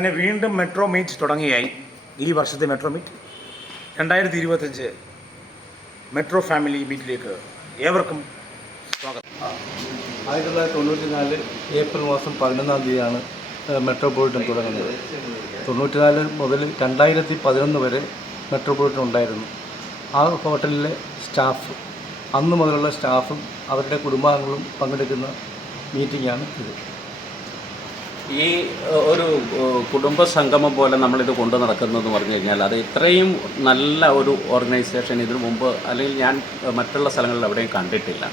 അങ്ങനെ വീണ്ടും metro meet തുടങ്ങിയായി. ഈ വർഷത്തെ മെട്രോ മീറ്റ്. രണ്ടായിരത്തി ഇരുപത്തഞ്ച് മെട്രോ ഫാമിലി മീറ്റിലേക്ക് ഏവർക്കും സ്വാഗതം. ആയിരത്തി തൊള്ളായിരത്തി തൊണ്ണൂറ്റി നാല് ഏപ്രിൽ മാസം പതിനൊന്നാം തീയതിയാണ് മെട്രോപൊളിറ്റൻ തുടങ്ങുന്നത്. തൊണ്ണൂറ്റിനാല് മുതൽ രണ്ടായിരത്തി പതിനൊന്ന് വരെ മെട്രോപൊളിറ്റൻ ഉണ്ടായിരുന്നു. ആ ഹോട്ടലിലെ സ്റ്റാഫ് അന്ന് മുതലുള്ള സ്റ്റാഫും അവരുടെ കുടുംബാംഗങ്ങളും പങ്കെടുക്കുന്ന മീറ്റിംഗാണ് ഇത്. ഈ ഒരു കുടുംബ സംഗമം പോലെ നമ്മളിത് കൊണ്ടു നടക്കുന്നതെന്ന് പറഞ്ഞു കഴിഞ്ഞാൽ അത് ഇത്രയും നല്ല ഒരു ഓർഗനൈസേഷൻ ഇതിനു മുമ്പ് അല്ലെങ്കിൽ ഞാൻ മറ്റുള്ള സ്ഥലങ്ങളിൽ എവിടെയും കണ്ടിട്ടില്ല.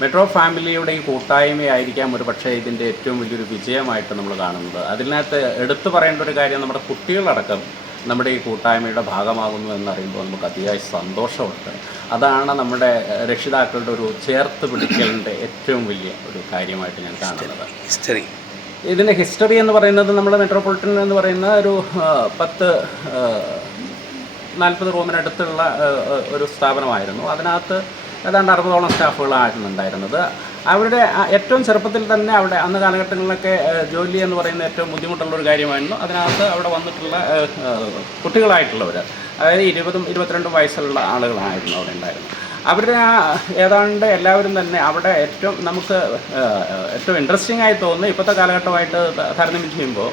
മെട്രോ ഫാമിലിയുടെ ഈ കൂട്ടായ്മയായിരിക്കാം ഒരു പക്ഷേ ഇതിന്റെ ഏറ്റവും വലിയൊരു വിജയമായിട്ട് നമ്മൾ കാണുന്നത്. അതിനകത്ത് എടുത്തു പറയേണ്ട ഒരു കാര്യം നമ്മുടെ കുട്ടികളടക്കം നമ്മുടെ ഈ കൂട്ടായ്മയുടെ ഭാഗമാകുന്നു എന്നറിയുമ്പോൾ നമുക്ക് അതിയായ സന്തോഷമുണ്ട്. അതാണ് നമ്മുടെ രക്ഷിതാക്കളുടെ ഒരു ചേർത്ത് പിടിക്കലിന്റെ ഏറ്റവും വലിയ ഒരു കാര്യമായിട്ട് ഞാൻ കാണുന്നത്. ഇതിന്റെ ഹിസ്റ്ററി എന്ന് പറയുന്നത് നമ്മുടെ മെട്രോപൊളിറ്റൻ എന്ന് പറയുന്ന ഒരു പത്ത് നാൽപ്പത് റൂമിനടുത്തുള്ള ഒരു സ്ഥാപനമായിരുന്നു. അതിനകത്ത് ഏതാണ്ട് അറുപതോളം സ്റ്റാഫുകളായിരുന്നു ഉണ്ടായിരുന്നത് അവരുടെ ഏറ്റവും ചെറുപ്പത്തിൽ തന്നെ അവിടെ അന്ന് കാലഘട്ടങ്ങളിലൊക്കെ ജോലി എന്ന് പറയുന്ന ഏറ്റവും ബുദ്ധിമുട്ടുള്ള ഒരു കാര്യമായിരുന്നു. അതിനകത്ത് അവിടെ വന്നിട്ടുള്ള കുട്ടികളായിട്ടുള്ളവർ അതായത് ഇരുപതും ഇരുപത്തിരണ്ടും വയസ്സുള്ള ആളുകളായിരുന്നു അവിടെ ഉണ്ടായിരുന്നത്. അവരുടെ ആ ഏതാണ്ട് എല്ലാവരും തന്നെ അവിടെ ഏറ്റവും നമുക്ക് ഏറ്റവും ഇൻട്രസ്റ്റിംഗ് ആയി തോന്നുന്നു ഇപ്പോഴത്തെ കാലഘട്ടമായിട്ട് താരതമ്യം ചെയ്യുമ്പോൾ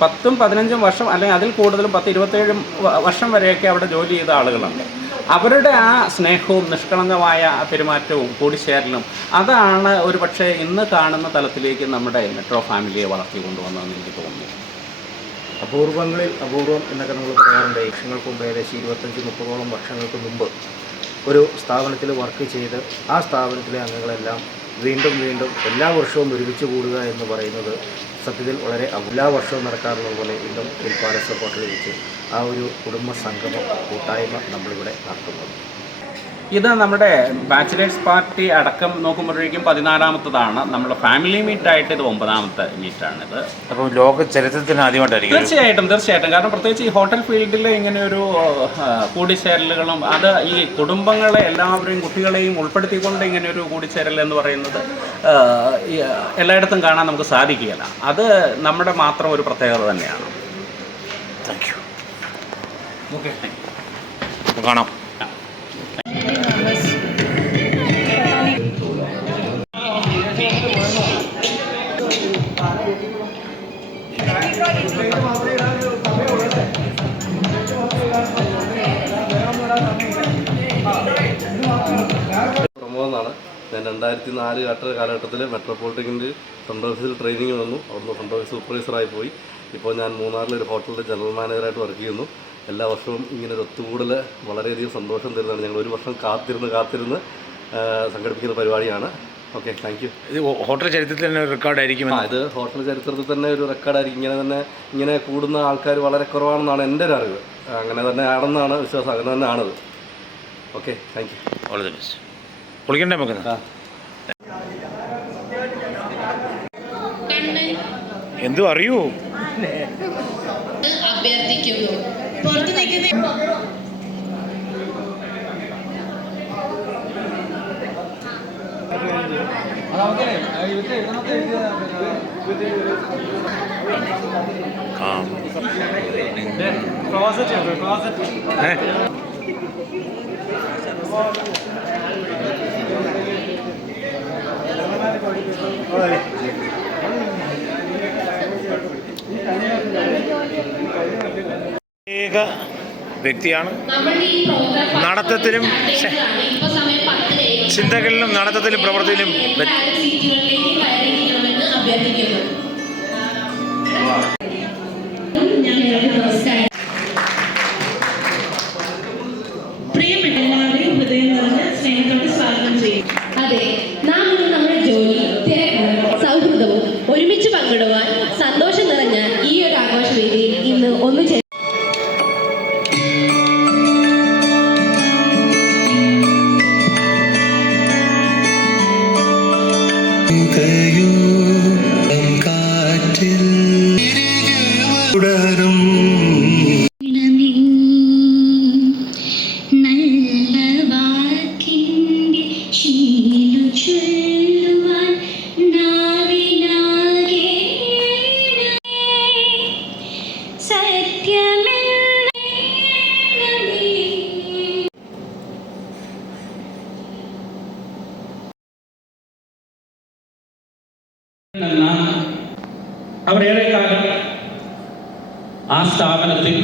പത്തും പതിനഞ്ചും വർഷം അല്ലെങ്കിൽ അതിൽ കൂടുതലും പത്ത് ഇരുപത്തേഴും വർഷം വരെയൊക്കെ അവിടെ ജോലി ചെയ്ത ആളുകളുണ്ട്. അവരുടെ ആ സ്നേഹവും നിഷ്കളങ്കമായ പെരുമാറ്റവും കൂടിച്ചേരലും അതാണ് ഒരു പക്ഷേ ഇന്ന് കാണുന്ന തലത്തിലേക്ക് നമ്മുടെ മെട്രോ ഫാമിലിയെ വളർത്തി കൊണ്ടുവന്നതെന്ന് എനിക്ക് തോന്നുന്നു. അപൂർവങ്ങളിൽ അപൂർവം എന്നൊക്കെ നമ്മൾ പറയാറുണ്ട്. ലക്ഷങ്ങൾക്ക് മുമ്പ് ഏകദേശം ഇരുപത്തഞ്ച് മുപ്പതോളം വർഷങ്ങൾക്ക് മുമ്പ് ഒരു സ്ഥാപനത്തിൽ വർക്ക് ചെയ്ത് ആ സ്ഥാപനത്തിലെ അംഗങ്ങളെല്ലാം വീണ്ടും വീണ്ടും എല്ലാ വർഷവും ഒരുമിച്ച് കൂടുക എന്ന് പറയുന്നത് സത്യത്തിൽ വളരെ എല്ലാ വർഷവും നടക്കാറുള്ളത് പോലെ ഇന്നും ഹിൽ സപ്പോർട്ടിൽ വെച്ച് ആ ഒരു കുടുംബ സംഗമം കൂട്ടായ്മ നമ്മളിവിടെ നടത്തുന്നത് ഇത് നമ്മുടെ ബാച്ചിലേഴ്സ് പാർട്ടി അടക്കം നോക്കുമ്പോഴേക്കും പതിനാലാമത്തതാണ് നമ്മുടെ ഫാമിലി മീറ്റ് ആയിട്ട് ഇത് ഒമ്പതാമത്തെ മീറ്റാണിത്. അപ്പോൾ ലോക ചരിത്രത്തിന് ആദ്യമായിട്ടായിരിക്കും തീർച്ചയായിട്ടും തീർച്ചയായിട്ടും. കാരണം പ്രത്യേകിച്ച് ഈ ഹോട്ടൽ ഫീൽഡിൽ ഇങ്ങനെ ഒരു കൂടിച്ചേരലുകളും അത് ഈ കുടുംബങ്ങളെ എല്ലാവരെയും കുട്ടികളെയും ഉൾപ്പെടുത്തിക്കൊണ്ട് ഇങ്ങനെ ഒരു കൂടിച്ചേരൽ എന്ന് പറയുന്നത് എല്ലായിടത്തും കാണാൻ നമുക്ക് സാധിക്കുകയില്ല. അത് നമ്മുടെ മാത്രം ഒരു പ്രത്യേകത തന്നെയാണ്. താങ്ക് യു ഓക്കെ കാണാം. രണ്ടായിരത്തി നാല് കാട്ട കാലഘട്ടത്തിൽ മെട്രോപോളിറ്റിക്കിന്റെ ഫ്രണ്ട് ഓഫീസിൽ ട്രെയിനിങ് വന്നു. അവിടുന്ന് ഫ്രണ്ട് ഓഫീസ് സൂപ്പർവൈസറായി പോയി. ഇപ്പോൾ ഞാൻ മൂന്നാറിലൊരു ഹോട്ടലിന്റെ ജനറൽ മാനേജറായിട്ട് വർക്ക് ചെയ്യുന്നു. എല്ലാ വർഷവും ഇങ്ങനെ ഒരു ഒത്തുകൂടൽ വളരെയധികം സന്തോഷം തരുന്നതാണ്. ഞങ്ങൾ ഒരു വർഷം കാത്തിരുന്ന് കാത്തിരുന്ന് സംഘടിപ്പിക്കുന്ന പരിപാടിയാണ്. ഓക്കെ താങ്ക് യു ഇത് ഹോട്ടൽ ചരിത്രത്തിൽ തന്നെ ഒരു റെക്കോർഡായിരിക്കും ഇത് ഹോട്ടൽ ചരിത്രത്തിൽ തന്നെ ഒരു റെക്കോർഡായിരിക്കും ഇങ്ങനെ തന്നെ ഇങ്ങനെ കൂടുന്ന ആൾക്കാർ വളരെ കുറവാണെന്നാണ് എന്റെ ഒരു അറിവ്. അങ്ങനെ തന്നെ ആണെന്നാണ് വിശ്വാസം. അങ്ങനെ തന്നെ ആണത്. Okay thank you all the best പൊളിക്കണ്ടേ നമുക്ക്? എന്തു അറിയൂ? അഭ്യർത്ഥിക്കുന്നു. പുറത്തു നിൽക്കുന്ന കാം. ഏ? ഏക വ്യക്തിയാണ്. നടത്തത്തിലും ചിന്തകളിലും നടത്തത്തിലും പ്രവൃത്തിയിലും അവർ ഏറെക്കാലം ആ സ്ഥാപനത്തിൽ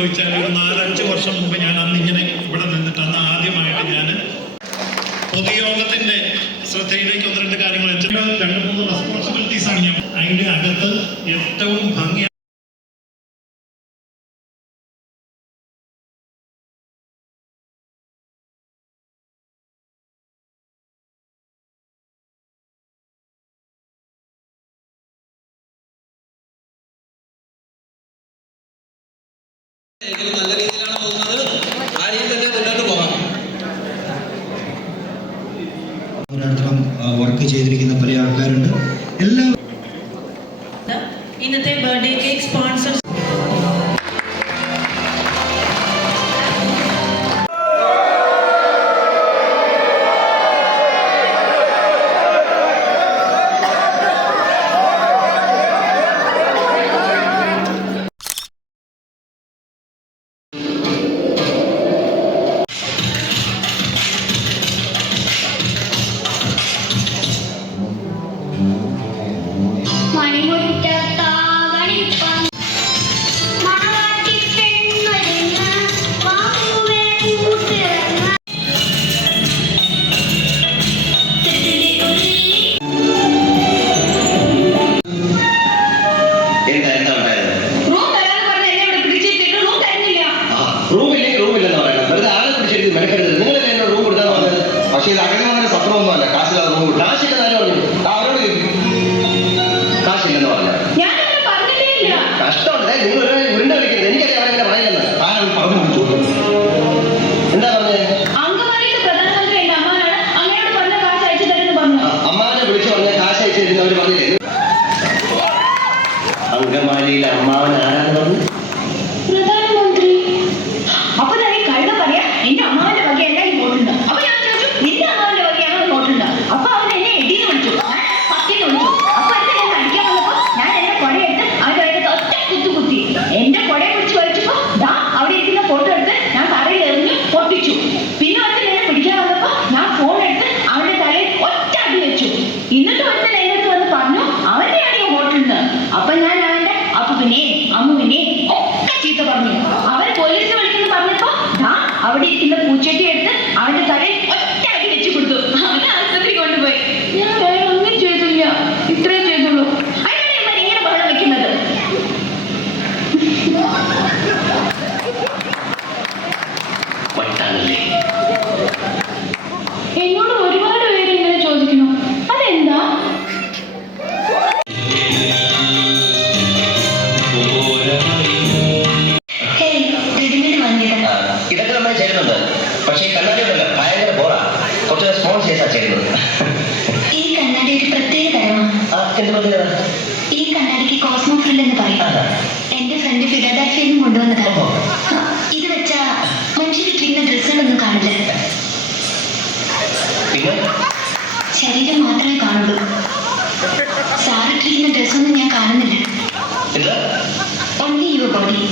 ചോദിച്ചാൽ ഒരു നാലഞ്ച് വർഷം മുമ്പ് ഞാൻ അന്ന് ഇങ്ങനെ ഇവിടെ നിന്നിട്ട് അന്ന് ആദ്യമായിട്ട് ഞാൻ പൊതുയോഗത്തിന്റെ ശ്രദ്ധയിലേക്ക് ഒന്ന് രണ്ട് കാര്യങ്ങൾ രണ്ട് മൂന്ന് റെസ്പോൺസിബിലിറ്റീസ് ആണ് ഞാൻ. അതിന്റെ അകത്ത് ഏറ്റവും ഭംഗിയായി നല്ല രീതിയിലാണ് പോകുന്നത്. ആ രീതിയിൽ തന്നെ മുന്നോട്ട് പോകാം. വർക്ക് ചെയ്തിരിക്കുന്നത് અંદર પૂછે છે എന്ന് പറയും. എന്റെ ഫ്രണ്ട് ഫിലഡൽഫിയിൽ നിന്ന് കൊണ്ടുവന്നതാണ് ഇത് വെച്ചാ മനുഷ്യർ കിട്ടുന്ന ഡ്രസ്സുകളൊന്നും കാണില്ല. ശരീരം മാത്രമേ കാണുള്ളൂ. സാറിട്ടിരിക്കുന്ന ഡ്രസ്സൊന്നും ഞാൻ കാണുന്നില്ല. ഓൺലി യുവർ ബോഡി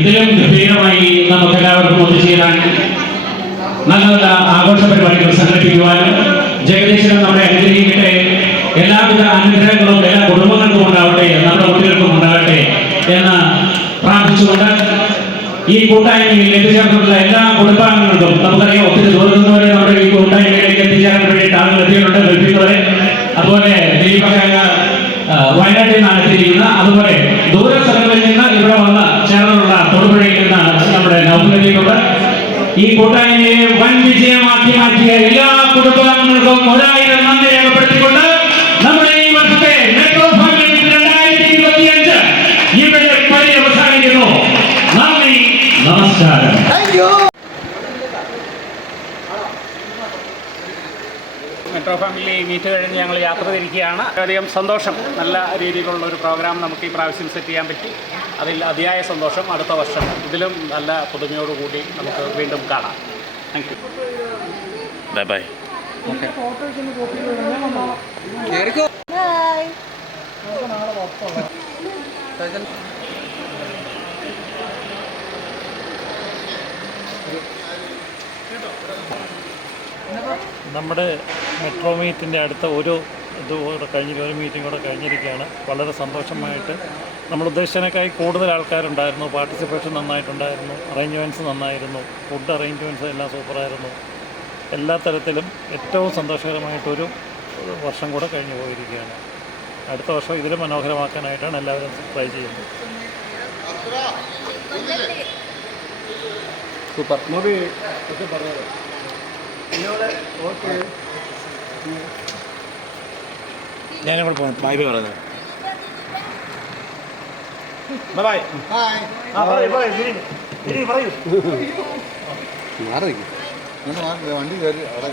ഇതിലും ഗംഭീരമായി നമുക്ക് എല്ലാവർക്കും ഒത്തുചേരാൻ നല്ല നല്ല ആഘോഷ പരിപാടികൾ സംഘടിപ്പിക്കുവാനും ജഗദീശ്വരൻ നമ്മളെ അനുഗ്രഹിക്കട്ടെ എല്ലാവിധ അനുഗ്രഹങ്ങളും എല്ലാ കുടുംബങ്ങൾക്കും ഉണ്ടാവട്ടെ നമ്മുടെ കുട്ടികൾക്കും ഉണ്ടാവട്ടെ എന്ന് പ്രാർത്ഥിച്ചുകൊണ്ട് ഈ കൂട്ടായ്മയിൽ എത്തിച്ചേർന്നിട്ടുള്ള എല്ലാ കുടുംബാംഗങ്ങൾക്കും നമുക്കറിയാം ഒത്തിരി നമസ്കാരം. മെട്രോ ഫാമിലി മീറ്റ് കഴിഞ്ഞ് ഞങ്ങൾ യാത്ര തിരിക്കുകയാണ്. വളരെയധികം സന്തോഷം. നല്ല രീതിയിലുള്ള ഒരു പ്രോഗ്രാം നമുക്ക് ഈ പ്രാവശ്യം സെറ്റ് ചെയ്യാൻ പറ്റി. അതിൽ അതിയായ സന്തോഷം അടുത്ത വർഷം. ഇതിലും നല്ല പുതുമയോടുകൂടി നമുക്ക് വീണ്ടും കാണാം. താങ്ക് യു ബൈ ബൈ നമ്മുടെ മെട്രോ മീറ്റിന്റെ അടുത്ത ഒരു ഇത് കഴിഞ്ഞ ഒരു മീറ്റിംഗ് കൂടെ കഴിഞ്ഞിരിക്കുകയാണ്. വളരെ സന്തോഷമായിട്ട്. നമ്മൾ ഉദ്ദേശിച്ചതിനേക്കായി കൂടുതൽ ആൾക്കാരുണ്ടായിരുന്നു. പാർട്ടിസിപ്പേഷൻ നന്നായിട്ടുണ്ടായിരുന്നു. അറേഞ്ച്മെന്റ്സ് നന്നായിരുന്നു. ഫുഡ് അറേഞ്ച്മെന്റ്സ് എല്ലാം സൂപ്പറായിരുന്നു. എല്ലാ തരത്തിലും ഏറ്റവും സന്തോഷകരമായിട്ടൊരു വർഷം കൂടെ കഴിഞ്ഞു പോയിരിക്കുകയാണ്. അടുത്ത വർഷം ഇതിലും മനോഹരമാക്കാനായിട്ടാണ് എല്ലാവരും ട്രൈ ചെയ്യുന്നത്. സൂപ്പർ. മൂവി ഞാനിവിടെ പോകണം ബൈ ബൈ പറയുന്നത് ബൈ ബൈ ആ പറയൂ പറയൂ ഇനി- ഇനി പറയൂ. മാറി വണ്ടി കയറി അവിടെ